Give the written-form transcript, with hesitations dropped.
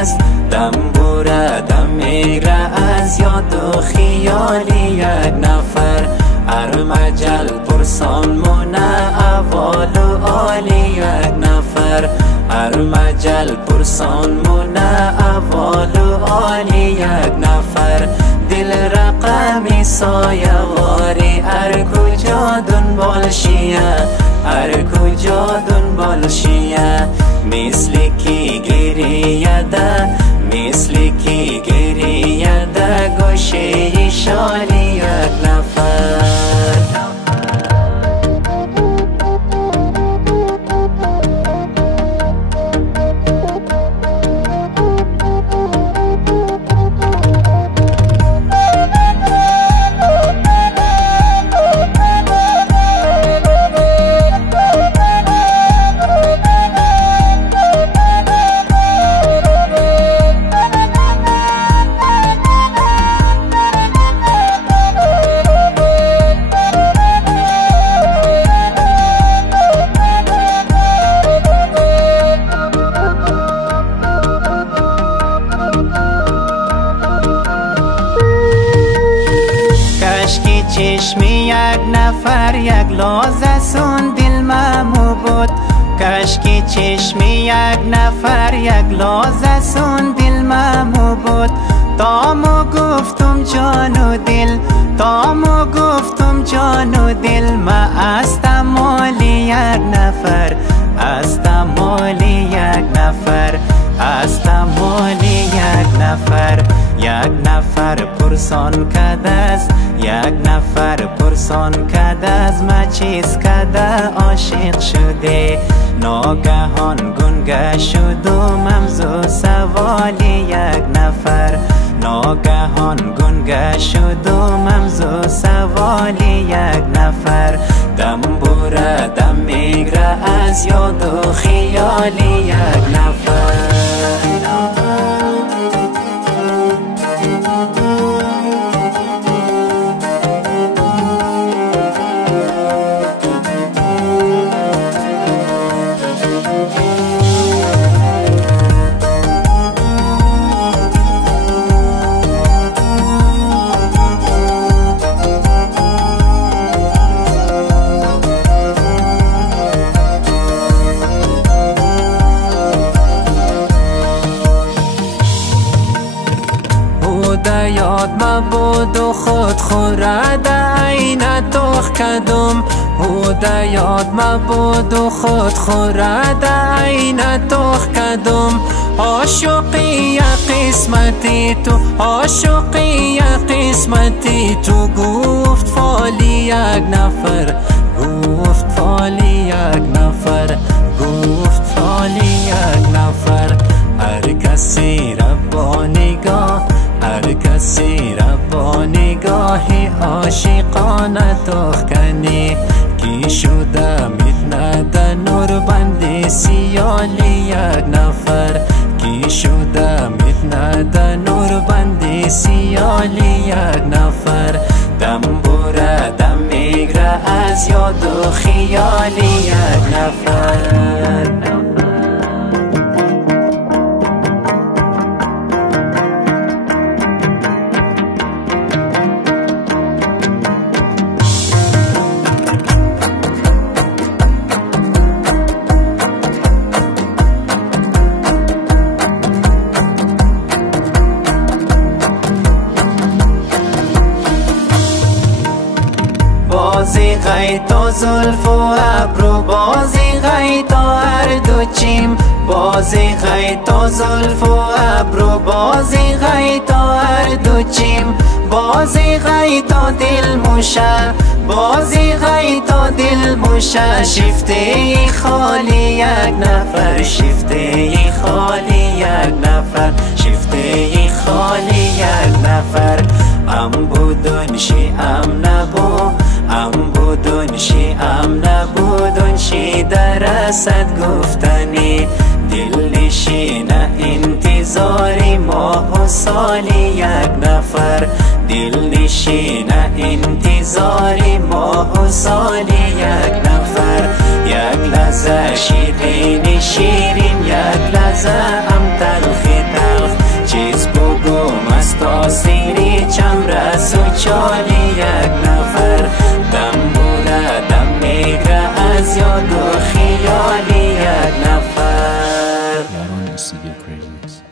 است. دم بوره دم میگره از یاد و خیالی یک نفر. هر مجل پرسان مونه اول و عالی یک نفر. هر مجل پرسان مونه اول و عالی یک نفر. دل رقمی سایه واری هر کجا دنبال شیه، هر کجا دنبال شیه. مثل کی گریه ده، مثل کی گریه ده گوشه شالی یک نفر. چشمی یک نفر یک لحظه سون دل ممو بود. کاشکی چشمی یک نفر یک لحظه سون دل ممو بود. تامو گفتم جان و دل، تامو گفتم جان و دل. ما استم مالی یک نفر، استم مالی یک نفر، استم مالی یک نفر. یک نفر پرسان کده است، یک نفر پرسان کده از ما چیز کده عاشق شده. ناگهان گنگه شد و ممزو سوالی یک نفر. ناگهان گنگه شد و ممزو سوالی یک نفر. دم بوره دم میگره از یاد و خیالی یک نفر. یاد مبود و خود خورد عین توخ کدم. بوده یاد مبود و خود خورد عین توخ کدم. عاشقی قسمتی تو، عاشقی قسمتی تو. گفت فالی یک نفر، گفت فالی یک نفر، گفت فالی یک نفر. هر کسی را با نگاه، هر کسی را با نگاهی عاشقانه توخ کنی. کی شده میتنده نور بندی سیالی یک نفر. کی شده میتنده نور بندی سیالی یک نفر. دم بوره دم میگره از یاد و خیالی یک نفر. بازی غیتا زلف و ابرو، بازی غیتا هر دو چیم. بازی غیتا زلف و ابرو، بازی غیتا هر دو چیم. بازی غیتا دل موشه، بازی غیتا دل موشه. شفته خالی یک نفر، شفته خالی یک نفر، شفته خالی یک نفر. ام بودن شی ام نبو، ام بودن شی ام نبودن شی درست گفتنی. دل نشینه انتظاری ماه و سالی یک نفر. دل نشینه انتظاری ماه و سالی یک نفر. یک لحظه شیرین شیرین، یک لحظه هم تلخی Your presence.